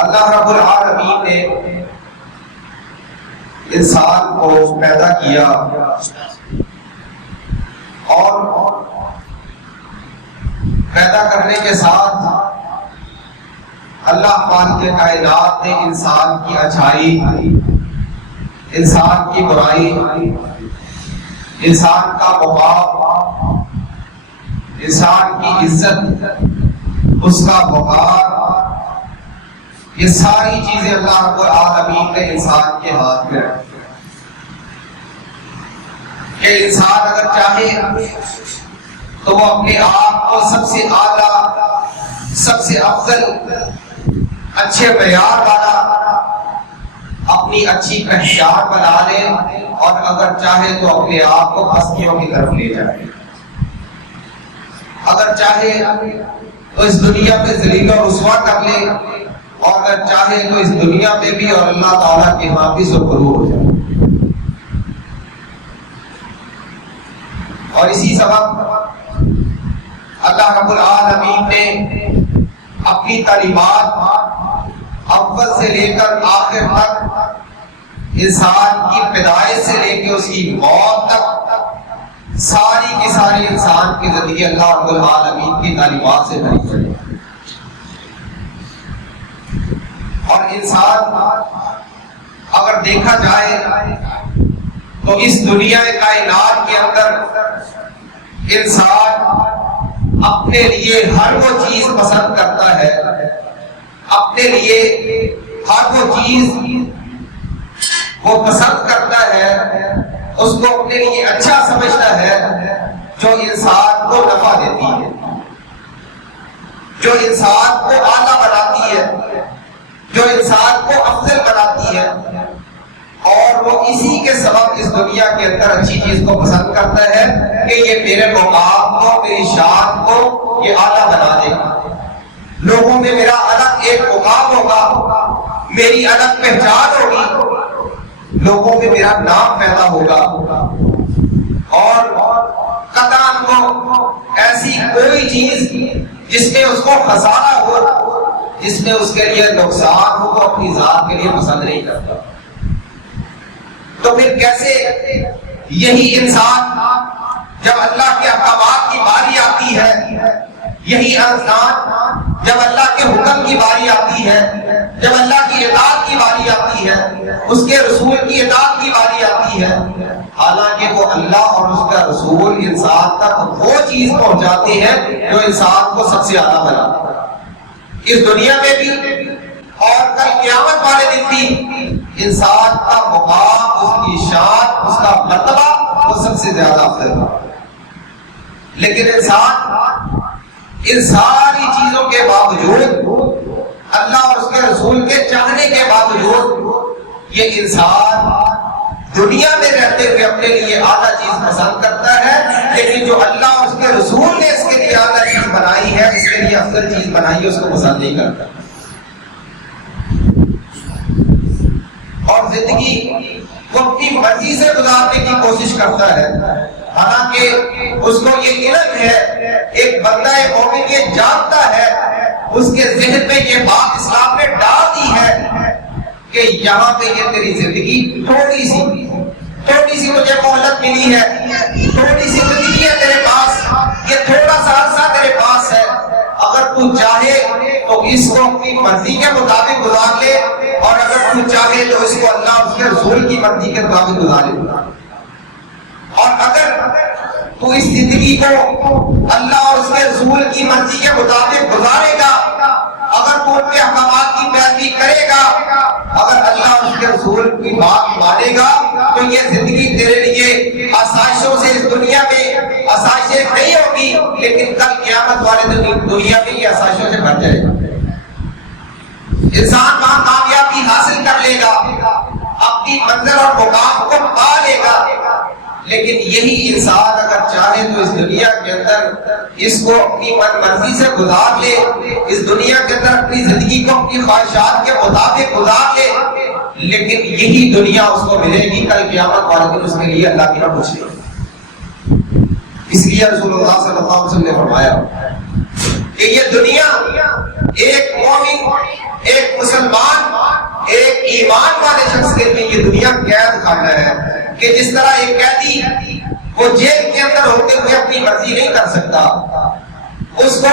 اللہ رب العالمین نے انسان کو پیدا کیا اور پیدا کرنے کے ساتھ اللہ خالق کائنات نے انسان کی اچھائی، انسان کی برائی، انسان کا مقام، انسان کی عزت، اس کا وقار، یہ ساری چیزیں اللہ رب العالمین نے انسان کے ہاتھ میں رکھی کہ انسان اگر چاہے تو وہ اپنے آپ کو سب سے اعلیٰ، سب سے افضل، اچھے معیار والا، اپنی اچھی پہچان بنا لے، اور اگر چاہے تو اپنے آپ کو ہستیوں کی طرف لے جائے۔ اگر چاہے تو اس دنیا میں ذلیل و رسوا کر لے، اور اگر چاہے تو اس دنیا میں بھی اور اللہ تعالیٰ کے ہاں بھی سرخرو ہو جائے۔ اور اسی سبب اللہ رب العالمین نے اپنی تعلیمات اول سے لے کر آخر تک، انسان کی پیدائش سے لے کے اس کی موت تک، ساری کی ساری انسان کی زندگی اللہ رب العالمین کی تعلیمات سے بھری پڑی۔ اور انسان اگر دیکھا جائے تو اس دنیا کائنات کے اندر انسان اپنے لیے ہر وہ چیز پسند کرتا ہے، اپنے لیے ہر وہ چیز وہ پسند کرتا ہے، اس کو اپنے لیے اچھا سمجھتا ہے جو انسان کو نفع دیتی ہے، جو انسان کو اعلیٰ بناتی ہے، جو انسان کو افضل بناتی ہے، اور وہ اسی کے سبب اس دنیا کے اندر اچھی چیز کو پسند کرتا ہے کہ یہ میرے مقام کو، میری شان کو یہ اعلیٰ بنا دے گا، لوگوں میں میرا الگ ایک مقام ہوگا، میری الگ پہچان ہوگی، لوگوں میں میرا نام پیدا ہوگا، اور قطعاً کو ایسی کوئی چیز جس میں اس کو خسارہ ہو، جس میں اس کے لیے نقصان ہو، وہ اپنی ذات کے لیے پسند نہیں کرتا۔ تو پھر کیسے یہی انسان جب اللہ کے احکامات کی باری آتی ہے، یہی انسان جب اللہ کے حکم کی باری آتی ہے، جب اللہ کی اطاعت کی باری آتی ہے، اس کے رسول کی اطاعت کی باری آتی ہے، حالانکہ وہ اللہ اور اس کا رسول انسان تک وہ چیز پہنچاتے ہیں جو انسان کو سب سے اعلیٰ بناتی ہے، اس دنیا میں بھی اور کل قیامت والے دن بھی انسان کا مقام، اس کی شان، اس کا مرتبہ وہ سب سے زیادہ افضل ہے۔ لیکن انسان ان ساری چیزوں کے باوجود، اللہ اور اس کے رسول کے چاہنے کے باوجود، یہ انسان دنیا میں رہتے ہوئے اپنے لیے اعلیٰ چیز پسند کرتا ہے، لیکن جو اللہ اور اس کے رسول نے اس کے لیے اعلیٰ چیز بنائی ہے، اس کے لیے افضل چیز بنائی ہے، اس کو پسند نہیں کرتا، اور زندگی وہ اپنی مرضی سے گزارنے کی کوشش کرتا ہے، حالانکہ اس کو یہ علم ہے، ایک بندہ مومن یہ جانتا ہے، اس کے ذہن میں یہ بات اسلام نے ڈال دی ہے کہ یہاں پہ یہ تیری زندگی تھوڑی سی مجھے مہلت ملی ہے، تھوڑی سی زندگی ہے تیرے پاس، یہ تھوڑا سا عرصہ تیرے پاس ہے، اگر تو چاہے تو اس کو اپنی مرضی کے مطابق گزار لے، اور اگر تو چاہے تو اس کو اللہ اور اس کے رسول کی مرضی کے مطابق گزار لے، اور اگر تو اس زندگی کو اللہ اور اس کے رسول کی مرضی کے مطابق گزارے گا، اگر تو ان کے احکامات کی پیروی کرے گا، اگر اللہ اور اس کے رسول کی بات مانے گا، تو یہ زندگی تیرے لیے آسائشوں سے اس دنیا میں آسائشیں نہیں ہوگی، لیکن کل قیامت والے دن دنیا میں یہ آسائشوں سے بھر جائے گا، انسان وہاں کامیابی حاصل کر لے گا، اپنی منزل اور مقام کو پا لے گا، لیکن یہی انسان اگر چاہے تو اس دنیا کے اندر اس کو اپنی من مرضی سے گزار لے، اس دنیا کے اندر اپنی زندگی کو اپنی خواہشات کے مطابق گزار لے، لیکن یہی دنیا اس کو ملے گی کل قیامت والے دن اس کے لیے اللہ کی نہ پوچھے۔ اس لیے رسول اللہ صلی اللہ علیہ وسلم نے فرمایا کہ یہ دنیا ایک مومن، ایک مسلمان دنیا قید خانہ ہے کہ جس طرح ایک قیدی وہ جیل کے اندر ہوتے ہوئے اپنی مرضی نہیں کر سکتا، اس کو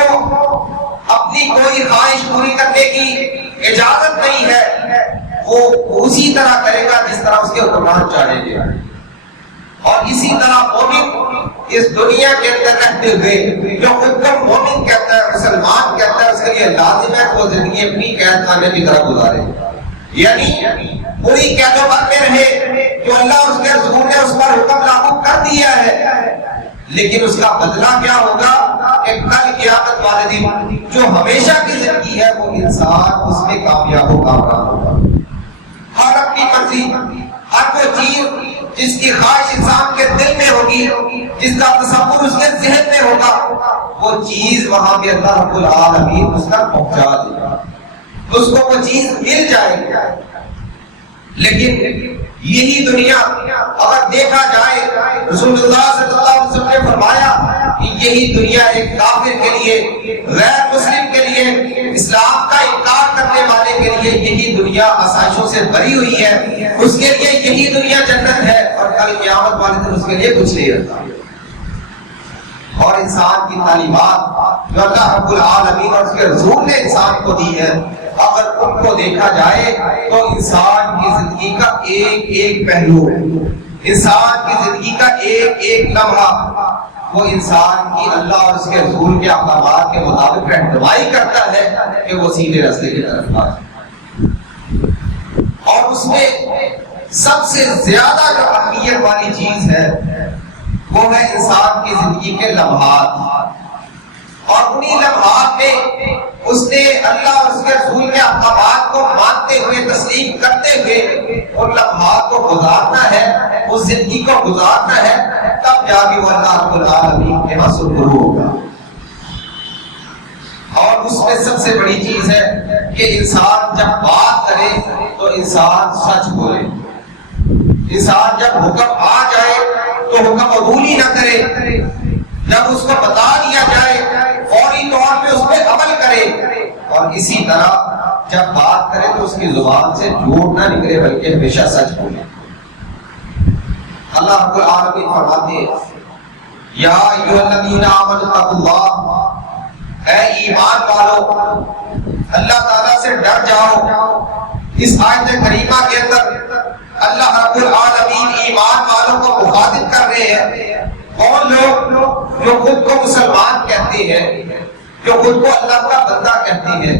اپنی کوئی خواہش پوری کرنے کی اجازت نہیں ہے، وہ اسی طرح کرے گا جس طرح اس کے حکمران چاہیں گے۔ اور اسی طرح مومن اس دنیا کے اندر رہتے ہوئے جو خود کو مومن کہتا ہے، مسلمان کہتا ہے، اس کے لیے لازم ہے کہ وہ زندگی اپنی قید خانے کی طرح گزارے، یعنی پوری قید و بند میں رہے جو اللہ اور اس کے رسول نے اس پر حکم لاگو کر دیا ہے، لیکن اس کا بدلہ کیا ہوگا کہ کل قیامت والے دن جو ہمیشہ کی زندگی ہے وہ انسان اس میں کامیاب و کامیاب ہوگا۔ ہر اپنی مرضی، ہر وہ چیز جس کی خواہش انسان کے دل میں ہوگی، جس کا تصور اس کے ذہن میں ہوگا، وہ چیز وہاں پہ اللہ رب العالمین اس تک پہنچا دے گا، اس کو وہ چیز مل جائے گی۔ لیکن یہی دنیا اگر دیکھا جائے، رسول اللہ صلی اللہ علیہ وسلم نے فرمایا کہ یہی دنیا ایک کافر کے لیے، غیر مسلم کے لیے، اسلام کا انکار کرنے والے کے لیے یہی دنیا آسائشوں سے بھری ہوئی ہے، اس کے لیے یہی دنیا جنت ہے، اور کل قیامت والے دن اس کے لیے کچھ نہیں رہتا۔ اور انسان کی تعلیمات جو اللہ رب العالمین اور اس کے رسول نے انسان کو دی ہے، اگر ان کو دیکھا جائے تو انسان کی زندگی کا ایک ایک پہلو، انسان کی زندگی کا ایک ایک لمحہ وہ انسان کی اللہ اور اس کے رسول کے احکامات کے مطابق رہنمائی کرتا ہے کہ وہ سیدھے راستے کی طرف آئے۔ اور اس میں سب سے زیادہ جو اہمیت والی چیز ہے وہ ہے انسان کی زندگی کے لمحات، اور انہی لمحات میں اس نے اللہ اور اس کے رسول کے احکامات کو مانتے ہوئے، تسلیم کرتے ہوئے ان لمحات کو گزارنا ہے، اس زندگی کو گزارنا ہے، تب جا کے وہ اللہ رب العالمین کے ہاں سرخرو ہوگا۔ اور اس میں سب سے بڑی چیز ہے کہ انسان جب بات کرے تو انسان سچ بولے، انسان جب حکم آ جائے تو حکم عبول ہی نہ کرے، جب اس کو بتا دیا جائے فوری طور پہ اس پہ عمل کرے، اور اسی طرح جب بات کرے تو اس کی زبان سے جھوٹ نہ نکلے بلکہ ہمیشہ سچ بولے۔ اللہ رب العالمین فرماتے ہیں یا ایھا الذین آمنوا اتقوا اللہ، اے ایمان والو اللہ تعالیٰ سے ڈر جاؤ۔ اس آیت کریمہ کے اندر اللہ رب العالمین ایمان والوں کو مخاطب کر رہے ہیں، کون لوگ جو خود کو مسلمان کہتے ہیں، جو خود کو اللہ کا بندہ کہتے ہیں،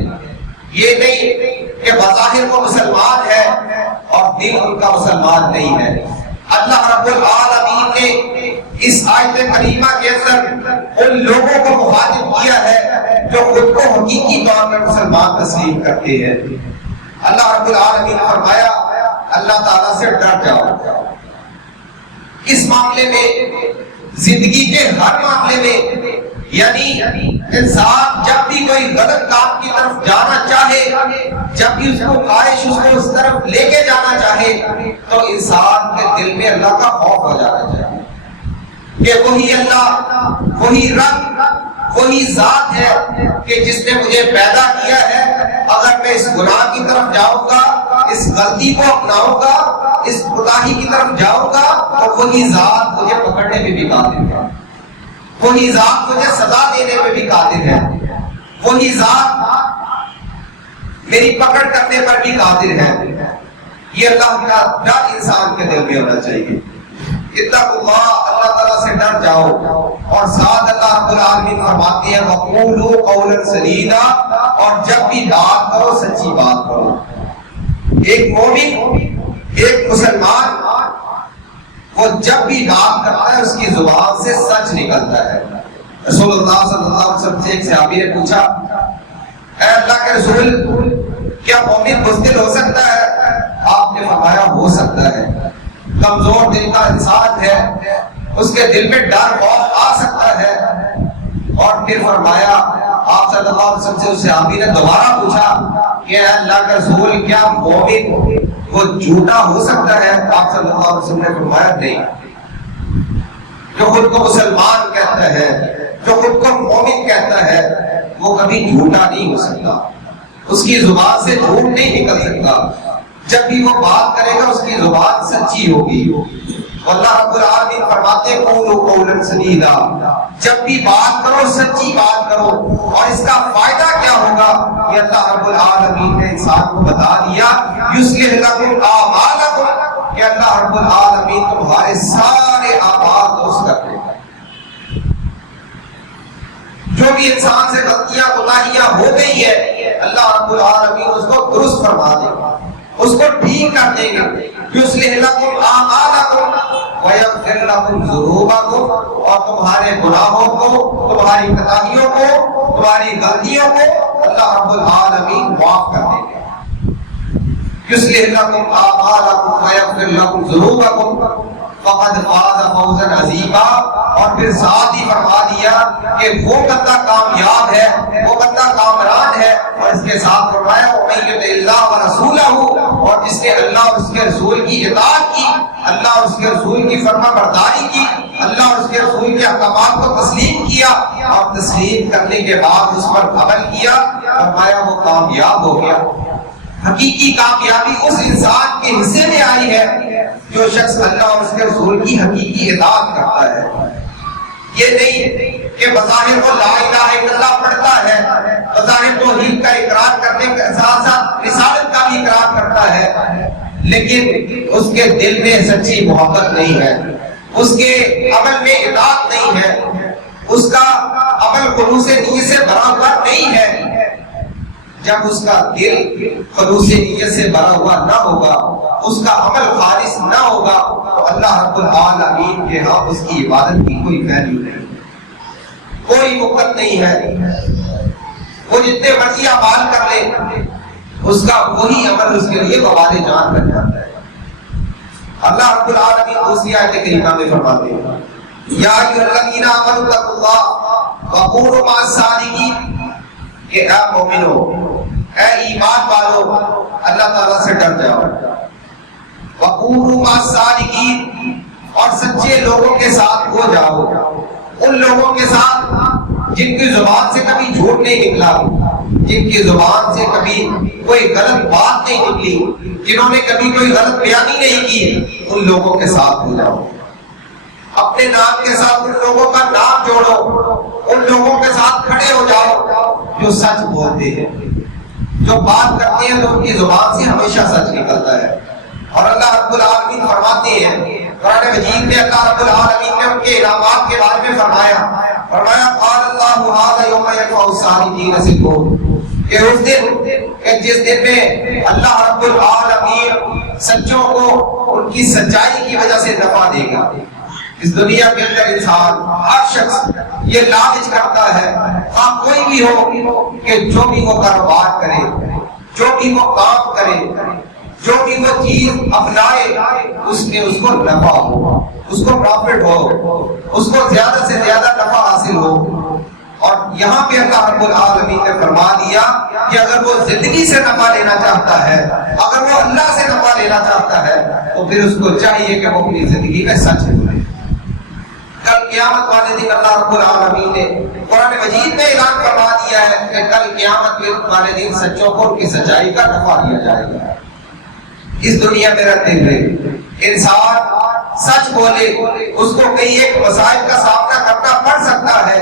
یہ نہیں کہ بظاہر وہ مسلمان ہے اور دل ان کا مسلمان نہیں ہے۔ اللہ رب العالمین نے اس آیت کریمہ کے اندر ان لوگوں کو مخاطب کیا ہے جو خود کو حقیقی طور پر مسلمان تسلیم کرتے ہیں۔ اللہ رب العالمین نے فرمایا اللہ تعالیٰ سے ڈر جاؤ۔ اس معاملے میں، زندگی کے ہر معاملے میں، یعنی انسان جب بھی کوئی غلط کام کی طرف جانا چاہے، جب بھی اس کو خواہش اس کو اس طرف لے کے جانا چاہے، تو انسان کے دل میں اللہ کا خوف ہو جانا چاہیے کہ وہی اللہ، وہی رب، وہی ذات ہے کہ جس نے مجھے پیدا کیا ہے، اگر میں اس گناہ کی طرف جاؤں گا، اس غلطی کو اپناؤں گا، اس کوتاہی کی طرف جاؤں گا، تو وہی ذات مجھے پکڑنے میں بھی قادر ہے، وہی ذات مجھے سزا دینے میں بھی قادر ہے، وہی ذات میری پکڑ کرنے پر بھی قادر ہے۔ یہ اللہ کا ڈر انسان کے دل میں ہونا چاہیے۔ اتقوا اللہ، اللہ تعالیٰ سے ڈر جاؤ، اور ساتھ اللہ رب العالمین فرماتے ہیں وقولوا قولا سدیدا، اور جب بھی بات کرو سچی بات کرو۔ ایک مومن، ایک مسلمان، وہ جب بھی بات کرتا ہے اس کی زبان سے سچ نکلتا ہے۔ رسول اللہ صلی اللہ علیہ وسلم سے ایک صحابی نے پوچھا اے اللہ کے رسول کیا مومن بزدل ہو سکتا ہے؟ آپ نے فرمایا ہو سکتا ہے، کمزور دل کا انسان ہے، اس کے دل میں ڈر خوف آ سکتا ہے۔ اور پھر فرمایا آپ صلی اللہ علیہ وسلم سے اس صحابی نے دوبارہ پوچھا کہ اے اللہ کا رسول کیا مومن وہ جھوٹا ہو سکتا ہے؟ آپ صلی اللہ علیہ وسلم نے فرمایا نہیں، جو خود کو مسلمان کہتا ہے، جو خود کو مومن کہتا ہے، وہ کبھی جھوٹا نہیں ہو سکتا، اس کی زبان سے جھوٹ نہیں نکل سکتا۔ جب بھی وہ بات کرے گا اس کی زبان سچی ہوگی. اللہ رب العالمین فرماتے ہیں قولوا قولا سدیدا، جب بھی بات کرو سچی بات کرو. اور اس کا فائدہ کیا ہوگا یہ اللہ رب العالمین نے انسان کو بتا دیا. یصلح لکم اعمالکم، کہ اللہ رب العالمین تمہارے سارے اعمال درست کر دے گا. جو بھی انسان سے غلطیاں گناہیاں ہو گئی ہے اللہ رب العالمین اس کو درست فرما دے گا، اس کو ٹھیک کر دیں گے. یصلح لکم اعمالکم ویغفر لکم ذنوبکم، اور تمہارے گناہوں کو، تمہاری کوتاہیوں کو، تمہاری غلطیوں کو اللہ رب العالمین معاف کر دیں گے. یصلح لکم اعمالکم ویغفر لکم ذنوبکم فقد فاز فوزا عظیما. اور پھر ساتھ ہی فرما دیا کہ وہ بندہ کامیاب ہے، وہ بندہ کامران ہے. اور اس کے ساتھ فرمایا وَمَن يُطِعِ اللَّهَ وَرَسُولَهُ، اور جس نے اللہ اور اس کے رسول کی اطاعت کی، اللہ اور اس کے رسول کی فرما برداری کی، اللہ اور اس کے رسول کے احکامات کو تسلیم کیا، اور تسلیم کرنے کے بعد اس پر عمل کیا، فرمایا وہ کامیاب ہو گیا. حقیقی کامیابی اس انسان کے حصے میں آئی ہے جو شخص اللہ اور اس کے رسول کی حقیقی اطاعت کرتا ہے. یہ نہیں کہ بظاہر وہ لا الہ الا اللہ پڑھتا ہے، بظاہر توحید کا اقرار کرنے کے ساتھ ساتھ رسالت کا بھی اقرار کرتا ہے، لیکن اس کے دل میں سچی محبت نہیں ہے، اس کے عمل میں اطاعت نہیں ہے، اس کا عمل خلوص نیت سے بھرا ہوا نہیں ہے. جب اس کا دل خلوص نیت سے بھرا ہوا نہ ہوگا، اس کا عمل خالص نہ ہوگا، تو اللہ رب العالمین کے ہاں اس کی عبادت کی کوئی ویلیو نہیں، کوئی وقت نہیں ہے. وہ جتنے مرضی اعمال کر لے اس کا وہی عمل اس کے لیے وبال جان بن جاتا ہے. اللہ رب العالمین دوسری آیت کریمہ میں فرماتے ہیں یا ایھا الذین آمنوا اتقوا اللہ وکونوا مع الصادقین، کہ اے مومنو، اے ایمان والو، اللہ تعالیٰ سے ڈر جاؤ. وَقُولُوا مَعَ الصَّادِقِينَ، اور سچے لوگوں کے ساتھ ہو جاؤ، ان لوگوں کے ساتھ جن کی زبان سے کبھی جھوٹ نہیں نکلا، جن کی زبان سے کبھی کوئی غلط بات نہیں نکلی، جنہوں نے کبھی کوئی غلط بیانی نہیں کی، ان لوگوں کے ساتھ ہو جاؤ. اپنے نام کے ساتھ ان لوگوں کا نام جوڑو، ان لوگوں کے ساتھ کھڑے ہو جاؤ جو سچ بولتے ہیں، جو بات کرتے ہیں تو ان کی زبان سے ہمیشہ سچ نکلتا ہے. اور اللہ رب العالمین فرماتے ہیں قرآن مجید میں، اللہ رب العالمین نے ان کے انعامات کے بارے میں فرمایا قال اللہ ھذا یوم یرفع الصادقین صدقهم، کہ اس دن، کہ جس دن میں اللہ رب العالمین سچوں کو ان کی سچائی کی وجہ سے نفع دے گا. اس دنیا کے اندر انسان، ہر شخص یہ لالچ کرتا ہے، خواہ کوئی بھی ہو، کہ جو بھی وہ کاروبار کرے، جو بھی وہ کام کرے، جو بھی وہ چیز اپنائے، اس میں اس کو نفع ہو، اس کو پرافٹ ہو، اس کو زیادہ سے زیادہ نفع حاصل ہو. اور یہاں پہ اللہ رب العالمین نے فرما دیا کہ اگر وہ زندگی سے نفع لینا چاہتا ہے، اگر وہ اللہ سے نفع لینا چاہتا ہے، تو پھر اس کو چاہیے کہ وہ اپنی زندگی میں سچ بولے. کل قیامت والے دن اللہ رب العالمین نے قرآن مجید میں اعلان فرما دیا ہے کہ کل قیامت والے دن سچوں کو ان کی سچائی کا نفع دیا جائے گا. اس دنیا میں رہتے ہوئے انسان سچ بولے، اس کو کئی ایک مسائل کا سامنا کرنا پڑ سکتا ہے،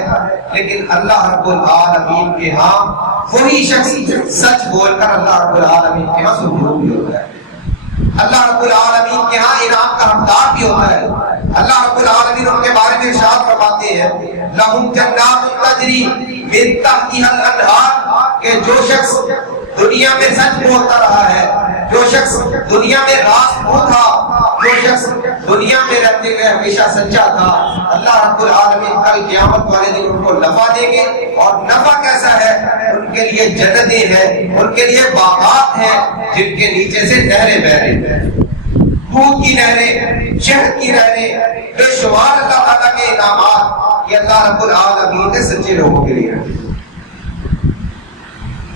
لیکن اللہ رب العالمین کے ہاں وہی شخص سچ بول کر اللہ رب العالمین کے ہاں سرخرو بھی ہوتا ہے، اللہ رب العالمین کے ہاں انعام کا حقدار بھی ہوتا ہے. اللہ رب العالمین ان کے بارے میں ارشاد فرماتے ہیں لَهُمْ جَنَّاتٌ تَجْرِی مِن تَحْتِہَا الْأَنْہَارُ، کہ جو شخص دنیا میں سچ بولتا رہا ہے، جو شخص دنیا میں راست گو تھا، جو شخص دنیا میں رہتے ہوئے ہمیشہ سچا تھا، اللہ رب العالمین کل قیامت والے دن ان کو نفع دیں گے. اور نفع کیسا ہے؟ ان کے لیے جنتیں ہیں، ان کے لیے باغات ہیں جن کے نیچے سے نہریں بہ رہی ہیں، دودھ کی نہریں، شہد کی نہریں، بے شمار اللہ تعالیٰ کے انعامات یہ اللہ رب العالمین نے سچے لوگوں کے لیے.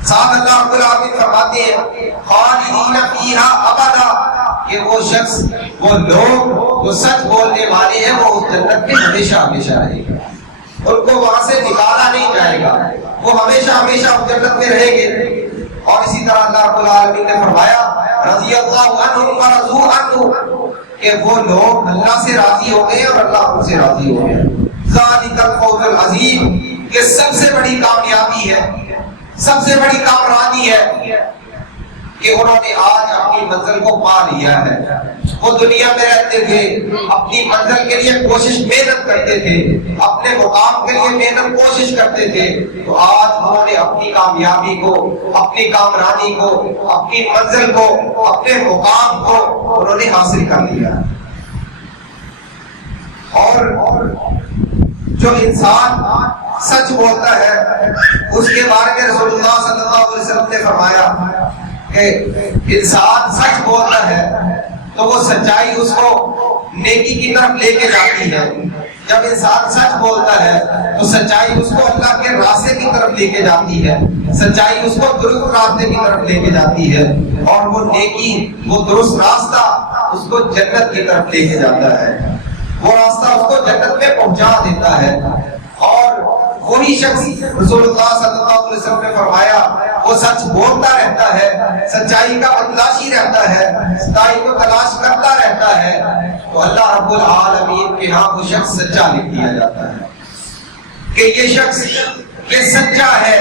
ساتھ اللہ رب العالمین فرماتے ہیں خالدین فیہا ابدا، کہ وہ شخص، وہ لوگ جو سچ بولنے والے ہیں وہ اس جنت میں ہمیشہ ہمیشہ رہیں گے، ان کو وہاں سے نکالا نہیں جائے گا، وہ ہمیشہ ہمیشہ اس جنت میں رہیں گے. اور اسی طرح اللہ رب العالمین نے فرمایا رضی اللہ عنہم ورضوا عنہ کہ وہ لوگ اللہ سے راضی ہو گئے اور اللہ ان سے راضی ہو گیا. ذالک الفوز العظیم، یہ سب سے بڑی کامیابی ہے، سب سے بڑی کامرانی ہے کہ انہوں نے آج اپنی منزل کو پا لیا ہے. وہ دنیا میں رہتے تھے، اپنی منزل کے لیے کوشش محنت کرتے تھے، اپنے مقام کے لیے محنت کوشش کرتے تھے، تو آج انہوں نے اپنی کامیابی کو، اپنی کامرانی کو، اپنی منزل کو، اپنے مقام کو انہوں نے حاصل کر لیا. اور جو انسان سچ بولتا ہے اس کے بارے میں رسول اللہ صلی اللہ علیہ وسلم نے فرمایا کہ انسان سچ بولتا ہے تو وہ سچائی اس کو نیکی کی طرف لے کے جاتی ہے. جب انسان سچ بولتا ہے تو سچائی اس کو اللہ کے راستے کی طرف لے کے جاتی ہے، سچائی اس کو درست راستے کی طرف لے کے جاتی ہے، اور وہ نیکی، وہ درست راستہ اس کو جنت کی طرف لے کے جاتا ہے، وہ راستہ اس کو جنت میں پہنچا دیتا ہے. اور وہی شخص رسول اللہ صلی اللہ علیہ وسلم نے فرمایا وہ سچ بولتا رہتا ہے، سچائی کا متلاشی رہتا ہے، سچائی کو تلاش کرتا رہتا ہے، تو اللہ رب العالمین کے ہاں وہ شخص سچا لکھ دیا جاتا ہے کہ یہ شخص یہ سچا ہے،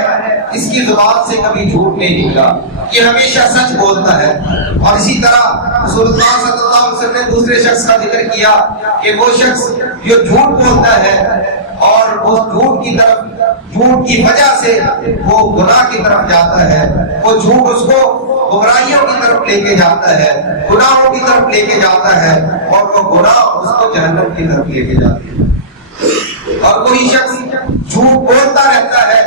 اس کی زبان سے کبھی جھوٹ نہیں نکلا، یہ ہمیشہ سچ بولتا ہے. اور اسی طرح رسول اللہ صلی اللہ علیہ وسلم نے دوسرے شخص کا ذکر کیا کہ وہ شخص جو جھوٹ بولتا ہے اور اس جھوٹ کی طرف، جھوٹ کی وجہ سے وہ گناہ کی طرف جاتا ہے، وہ جھوٹ اس کو گمراہیوں کی طرف لے کے جاتا ہے، گناہوں کی طرف لے کے جاتا ہے، اور وہ گناہ اس کو جہنم کی طرف لے کے جاتے ہیں. اور کوئی شخص جھوٹ بولتا رہتا ہے،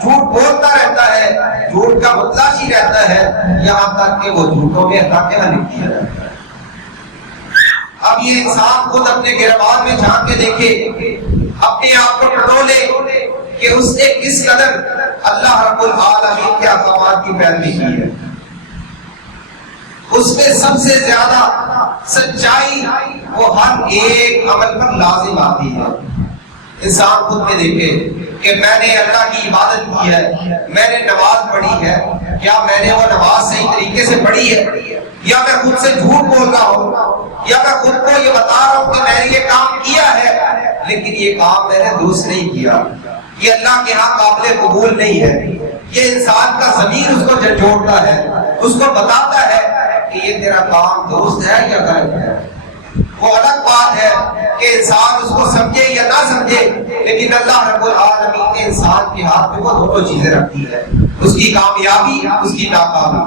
جھوٹ بولتا رہتا ہے، جھوٹ کا متلاشی رہتا ہے، یہاں تک کہ وہ جھوٹوں میں تاکہ لکھ دیا جاتا ہے. اب یہ انسان خود اپنے گریبان میں جھانک کے دیکھے، اپنے آپ کو ٹٹولے کہ اس نے کس قدر اللہ رب العالمین کے احکامات کی پیروی کی ہے. اس میں سب سے زیادہ سچائی وہ ہر ایک عمل پر لازم آتی ہے. انسان خود میں دیکھے کہ میں نے اللہ کی عبادت کی ہے، میں نے نماز پڑھی ہے، کیا میں نے وہ نماز صحیح طریقے سے پڑھی ہے، یا میں خود سے جھوٹ بول رہا ہوں، یا میں خود کو یہ بتا رہا ہوں کہ میں نے یہ کام کیا ہے لیکن یہ کام میں نے درست نہیں کیا، یہ اللہ کے ہاں قابل قبول نہیں ہے. یہ انسان کا ضمیر اس کو جھنجھوڑتا ہے، اس کو بتاتا ہے کہ یہ تیرا کام درست ہے یا غلط ہے. وہ الگ بات ہے کہ انسان اس کو سمجھے یا نہ سمجھے، لیکن اللہ رب العالمین نے انسان کے ہاتھ میں وہ دونوں چیزیں رکھی ہے، اس کی کامیابی، اس کی ناکامی،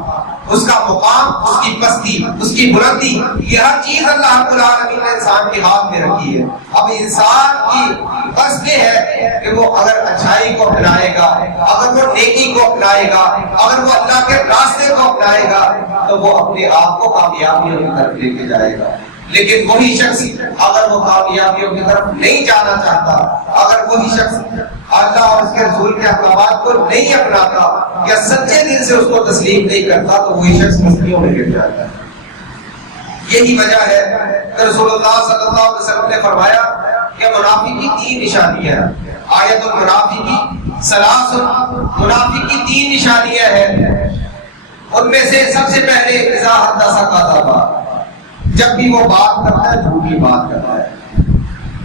اس کا مقام، اس کی پستی، اس کی بلندی، یہ ہر چیز اللہ رب العالمین نے انسان کے ہاتھ میں رکھی ہے. اب انسان کی بس یہ ہے کہ وہ اگر اچھائی کو اپنائے گا، اگر وہ نیکی کو اپنائے گا، اگر وہ اللہ کے راستے کو اپنائے گا تو وہ اپنے آپ کو کامیابیوں کی طرف لے کے جائے گا. لیکن وہی شخص اگر وہ کامیابیوں کی طرف نہیں جانا چاہتا، اگر وہی شخص اللہ اور اس کے رسول کے احکامات کو نہیں اپناتا یا سچے دل سے اس کو تسلیم نہیں کرتا تو وہی شخص مستیوں میں گر جاتا ہے. یہی وجہ ہے کہ رسول اللہ صلی اللہ علیہ وسلم نے فرمایا کہ منافق کی 3 نشانیاں ہیں. آیت المنافق ثلاث، منافق کی 3 نشانیاں ہیں. ان میں سے سب سے پہلے اذا حدث کذب، جب بھی وہ بات کرتا ہے جھوٹی بات کرتا ہے.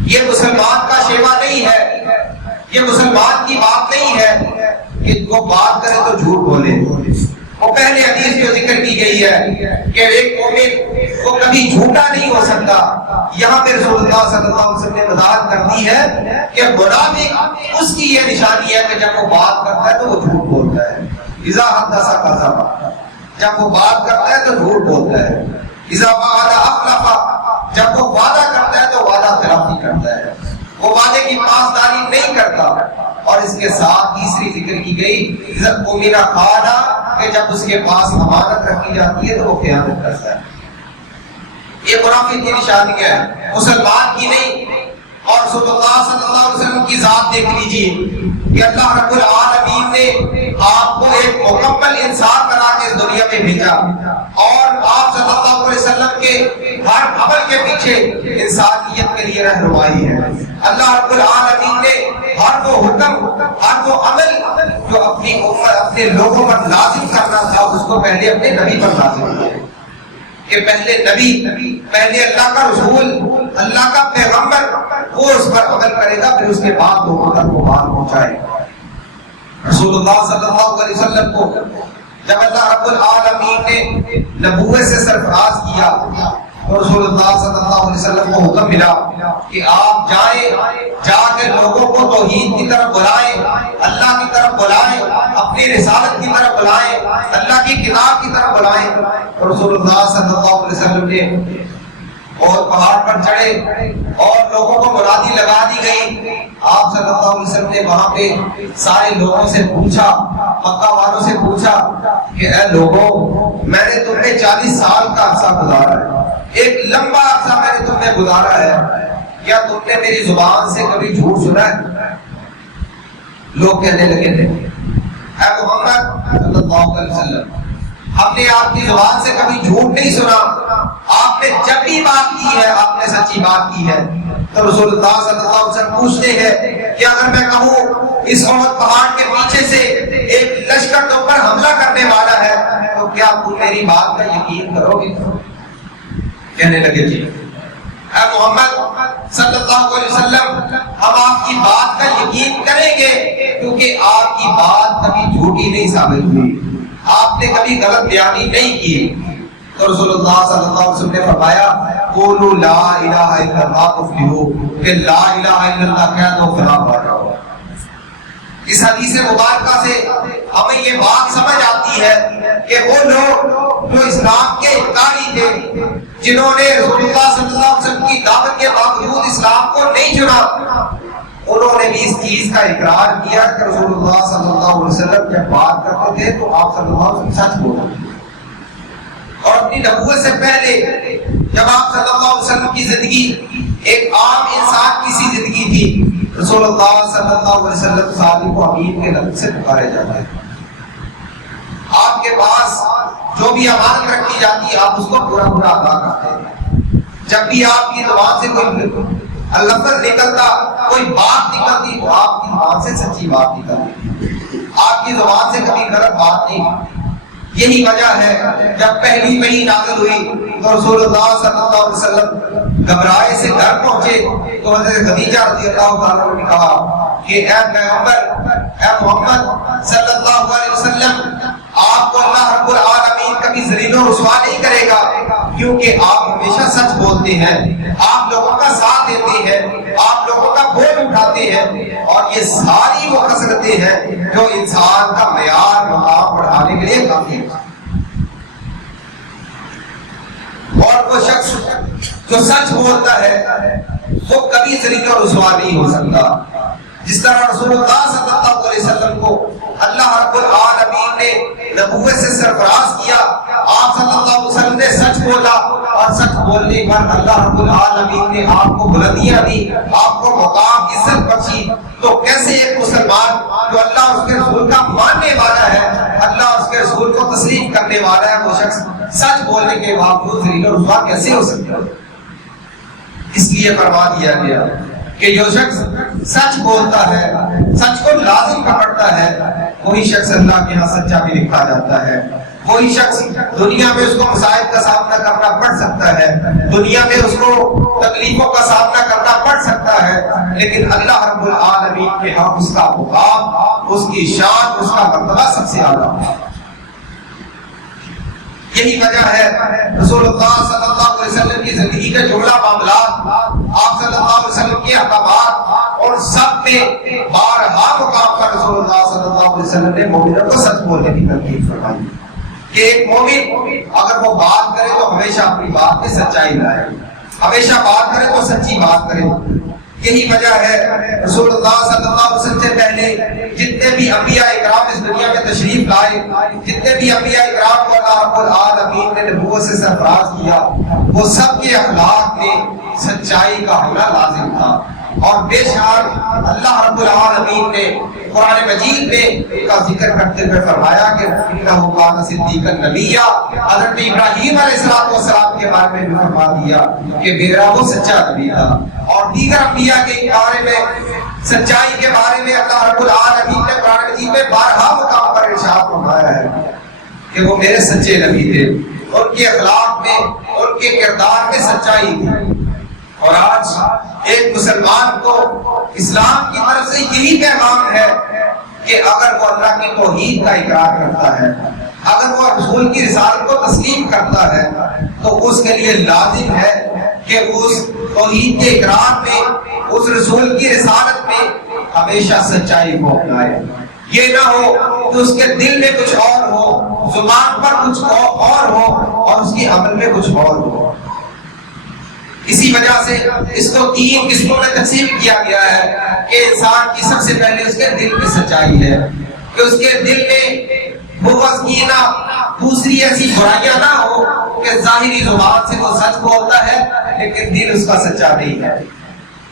یہ مسلمان کا شیوا نہیں ہے، یہ مسلمان کی بات نہیں ہے کہ وہ بات کرے تو جھوٹ بولے. وہ پہلے حدیث جو ذکر کی گئی ہے کہ ایک مومن وہ کبھی جھوٹا نہیں ہو سکتا. یہاں پہ رسول اللہ صلی اللہ علیہ وسلم نے وضاحت کر دی ہے کہ منافق اس کی یہ نشانی ہے کہ جب وہ بات کرتا ہے تو وہ جھوٹ بولتا ہے. اذا حدث کذب، جب وہ بات کرتا ہے تو جھوٹ بولتا ہے. اذا وعد اخلف، جب وہ وعدہ کرتا ہے تو وعدہ خلافی کرتا ہے، وہ وعدے کی پاسداری نہیں کرتا. اور اس کے ساتھ تیسری ذکر کی گئی اذا اؤمن خان، کہ جب اس کے پاس امانت رکھی جاتی ہے تو وہ خیانت کرتا ہے. یہ منافق کی نشانی ہے، مسلمان کی نہیں. اور رسول اللہ صلی اللہ علیہ وسلم کی ذات دیکھ لیجیے کہ اللہ رب العالمین نے آپ کو ایک مکمل انسان بنا کے اس دنیا میں بھیجا، اور آپ صلی اللہ علیہ وسلم کے ہر عمل کے پیچھے انسانیت کے لیے رہنمائی ہے. اللہ رب العالمین نے ہر وہ حکم، ہر وہ عمل جو اپنی امت، اپنے لوگوں پر لازم کرنا تھا، اس کو پہلے اپنے نبی پر لازم کیا. کہ پہلے نبی، پہلے اللہ کا رسول، اللہ کا پیغمبر، وہ اس پر عمل کرے گا، پھر اس کے بعد لوگوں تک وہ بات پہنچائے گا۔ رسول اللہ صلی اللہ علیہ وسلم کو جب اللہ رب العالمین نے نبوت سے سرفراز کیا تو رسول اللہ صلی اللہ علیہ وسلم کو حکم ملا کہ آپ جائیں، جا کے لوگوں کو توحید کی طرف بلائیں، اللہ کی طرف بلائیں، اپنی رسالت کی طرف بلائیں، اللہ کی کتاب کی طرف بلائیں۔ رسول اللہ صلی اللہ علیہ وسلم نے اور پہاڑ پر چڑھے اور لوگوں کو منادی لگا دی گئی۔ آپ صلی اللہ علیہ وسلم نے وہاں پہ سارے لوگوں سے پوچھا، مکہ والوں سے پوچھا کہ اے لوگوں، میں نے تم نے 40 سال کا عرصہ گزارا ہے، ایک لمبا عرصہ میں نے تم نے گزارا ہے، کیا تم نے میری زبان سے کبھی جھوٹ سنا ہے؟ لوگ کہنے لگے تھے اے محمد صلی اللہ علیہ وسلم، ہم نے آپ کی زبان سے کبھی جھوٹ نہیں سنا، آپ نے جب بھی بات کی ہے آپ نے سچی بات کی ہے۔ تو رسول اللہ صلی اللہ علیہ وسلم پوچھتے ہیں کہ اگر میں کہوں اس احد پہاڑ کے پیچھے سے ایک لشکر تم پر حملہ کرنے والا ہے تو کیا تم میری بات کا یقین کرو گے؟ کہنے لگے جی۔ اے محمد صلی اللہ علیہ وسلم، ہم آپ کی بات کا یقین کریں گے کیونکہ آپ کی بات کبھی جھوٹی نہیں ثابت ہوئی، آپ نے کبھی غلط بیانی نہیں کی۔ تو رسول اللہ صلی اللہ علیہ وسلم نے فرمایا قولوا لا الہ الا اللہ تفلحوا، کہ لا الہ الا اللہ کہہ دو فلاح پا جاؤ۔ اس حدیث مبارکہ سے ہمیں یہ بات سمجھ آتی ہے کہ وہ لوگ جو اسلام کے انکاری تھے، جنہوں نے رسول اللہ صلی اللہ علیہ وسلم کی دعوت کے باوجود اسلام کو نہیں چنا، انہوں نے بھی اس چیز کا اقرار کیا کہ رسول اللہ صلی اللہ علیہ وسلم جب بات کرتے تھے تو آپ صلی اللہ علیہ وسلم سچ بولتے تھے، اور اپنی نبوت سے پہلے جب آپ صلی اللہ علیہ وسلم کی زندگی ایک عام انسان کی سی زندگی تھی، رسول اللہ صلی اللہ علیہ وسلم صادق و امین کے لفظ سے پکارے جاتے ہیں۔ آپ کے پاس جو بھی امانت رکھی جاتی ہے آپ اس کو پورا پورا ادا کرتے ہیں۔ جب بھی آپ کی زبان سے کوئی لفظ نکلتا، کوئی بات نکلتی تو آپ کی زبان سے سچی بات نکلتی، آپ کی زبان سے کبھی غلط بات نہیں۔ یہی وجہ ہے جب پہلی وحی نازل ہوئی تو رسول اللہ صلی اللہ علیہ وسلم گھبرائے سے گھر پہنچے تو حضرت خدیجہ رضی اللہ تعالیٰ عنہ نے کہا کہ اے پیغمبر، اے محمد صلی اللہ علیہ وسلم، آپ کو اللہ رب العالمین کبھی ذلیل و رسوا نہیں کرے گا، کیونکہ آپ ہمیشہ سچ بولتے ہیں، آپ لوگوں کا ساتھ دیتے ہیں، آپ لوگوں کا بوجھ اٹھاتے ہیں، اور یہ ساری وہ خصلتیں ہیں جو انسان کا معیار مقام بڑھانے کے لیے کافی ہے۔ اور وہ شخص جو سچ بولتا ہے وہ کبھی ذلیل و رسوا نہیں ہو سکتا۔ جس طرح رسول اللہ صلی اللہ علیہ وسلم کو اللہ رب العالمین نے نبوت سے سرفراز کیا، آپ صلی اللہ علیہ وسلم نے سچ بولا، اور سچ بولنے پر اللہ رب العالمین نے آپ کو بلندیاں دی، آپ کو مقام عزت بخشی، تو کیسے ایک مسلمان جو اللہ اس کے رسول کا ماننے والا ہے، اللہ اس کے رسول کو تسلیم کرنے والا ہے، وہ شخص سچ بولنے کے باوجود ذلیل و رسوا کیسے ہو سکتا ہے؟ اس لیے فرما دیا گیا کہ جو شخص سچ بولتا ہے، سچ کو لازم پکڑتا ہے، وہی شخص اللہ کے ہاں سچا بھی لکھا جاتا ہے۔ وہی شخص دنیا میں اس کو مصائب کا سامنا کرنا پڑ سکتا ہے، دنیا میں اس کو تکلیفوں کا سامنا کرنا پڑ سکتا ہے، لیکن اللہ رب العالمین کے ہاں اس کا مقام، اس کی شان، اس کا مرتبہ سب سے اعلیٰ ہے۔ یہی وجہ ہے رسول اللہ صلی اللہ علیہ وسلم کی زندگی کے جملہ معاملات، آپ صلی اللہ علیہ وسلم کے احکامات، اور سب میں بارہا مقام پر رسول اللہ صلی اللہ علیہ وسلم نے مومنوں کو سچ بولنے کی تلقین فرمائی کہ ایک مومن اگر وہ بات کرے تو ہمیشہ اپنی بات میں سچائی لائے، ہمیشہ بات کرے تو سچی بات کرے۔ یہی وجہ ہے رسول اللہ صلی اللہ علیہ وسلم سے پہلے جتنے بھی انبیاء اکرام اس دنیا میں تشریف لائے، جتنے بھی انبیاء اکرام کو اللہ رب العالمین نے نبوت سے سرفراز کیا، وہ سب کے اخلاق میں سچائی کا ہونا لازم تھا۔ اور بے شمار اللہ رب العالمین نے قرآن مجید میں کا ذکر کرتے ہوئے فرمایا کہ انہ کان صدیقا نبیّا، حضرت ابراہیم علیہ السلام کے بارے میں بھی فرما دیا کہ میرا وہ سچا نبی تھا۔ اور دیگر انبیاء کے بارے میں، سچائی کے بارے میں اللہ رب العالمین نے قرآن مجید میں بارہا مقام پر ارشاد فرمایا ہے کہ وہ میرے سچے نبی تھے، ان کے اخلاق میں کے کردار میں سچائی تھی. اور آج ایک مسلمان کو اسلام کی طرف سے یہی پیغام ہے کہ اگر وہ اللہ کی توحید کا اقرار کرتا ہے، اگر وہ رسول کی رسالت کو تسلیم کرتا ہے، تو اس کے لیے لازم ہے کہ اس توحید کے اقرار میں، اس رسول کی رسالت میں ہمیشہ سچائی کو اپنائے. یہ نہ ہو کہ اس کے دل میں کچھ اور ہو، زبان پر کچھ اور ہو اور اس کی عمل میں کچھ اور ہو. اسی وجہ سے اس کو 3 قسموں میں تقسیم کیا گیا ہے کہ انسان کی سب سے پہلے اس کے دل میں سچائی ہے، کہ اس کے دل میں بغض کینہ، دوسری ایسی برائیاں نہ ہو کہ ظاہری زبان سے وہ سچ بولتا ہے لیکن دل اس کا سچا نہیں ہے،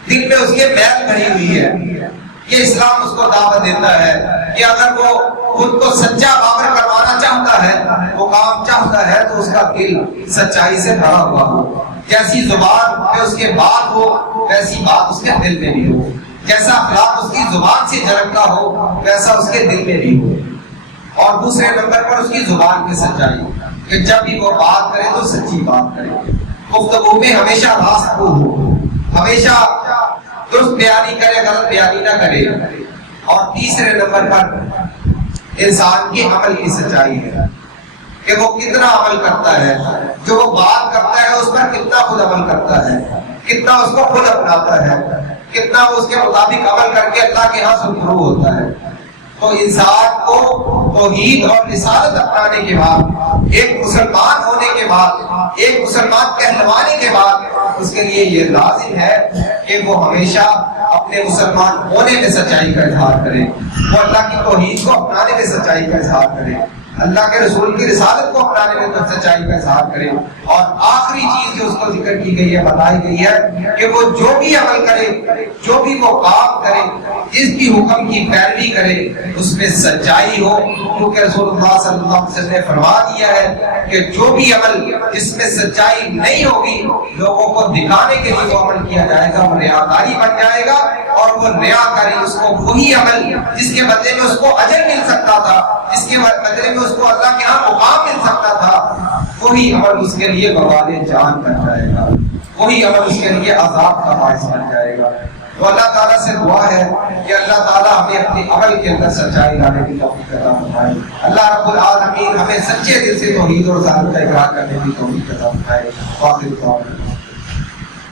دل میں اس کے میل بھری ہوئی ہے. یہ اسلام اس کو دعوت دیتا ہے کہ اگر وہ خود کو سچا باور کروانا چاہتا ہے، وہ کام چاہتا ہے، تو اس کا دل سچائی سے بھرا ہوا ہو. جیسی زبان میں اس کے بات ہو ویسی بات اس کے دل میں بھی ہو، جیسا اخلاق اس کی زبان سے جھلکتا ہو ویسا اس کے دل میں بھی ہو. اور دوسرے نمبر پر اس کی زبان کی سچائی، کہ جب بھی وہ بات کرے تو سچی بات کرے، گفتگو میں ہمیشہ راست کو ہو، ہمیشہ درست بیانی کرے، غلط بیانی نہ کرے. اور تیسرے نمبر پر انسان کی عمل کی سچائی ہے کہ وہ کتنا عمل کرتا ہے، جو وہ بات کرتا ہے اس پر کتنا خود عمل کرتا ہے، کتنا اس کو خود اپناتا ہے، کتنا وہ اس کے مطابق عمل کر کے اللہ کے ہاں سرخرو ہوتا ہے. تو انسان کو توحید اور رسالت اپنانے کے بعد، ایک مسلمان ہونے کے بعد، ایک مسلمان کہلوانے کے بعد اس کے لیے یہ لازم ہے کہ وہ ہمیشہ اپنے مسلمان ہونے میں سچائی کا اظہار کرے، وہ اللہ کی توحید کو اپنانے میں سچائی کا اظہار کرے، اللہ کے رسول کی رسالت کو اپنانے میں سچائی کا اظہار کرے. اور آخری چیز جو اس کو ذکر کی گئی ہے، بتائی گئی ہے کہ وہ جو بھی عمل کرے، جو بھی وہ کام کرے، جس بھی حکم کی پیروی کرے، اس میں سچائی ہو. کیونکہ رسول اللہ صلی اللہ علیہ وسلم نے فرما دیا ہے کہ جو بھی عمل جس میں سچائی نہیں ہوگی، لوگوں کو دکھانے کے لیے وہ عمل کیا جائے گا، وہ ریاکاری بن جائے گا. اور وہ ریاکاری، اس کو وہی عمل جس کے بدلے میں اس کو اجر مل سکتا تھا، جس کے بدلے میں اس کو اللہ کے ہاں مقام مل سکتا تھا، وہی عمل اس کے لیے بوال جان بن جائے گا، وہی عمل اس کے لیے عذاب کا باعث بن جائے گا. تو اللہ تعالیٰ سے دعا ہے کہ اللہ تعالیٰ ہمیں اپنے عمل کے اندر سچائی لانے کی توفیق عطا فرمائے. اللہ رب العالمین ہمیں سچے دل سے توحید اور رسالت کا اقرار کرنے کی توفیق عطا فرمائے.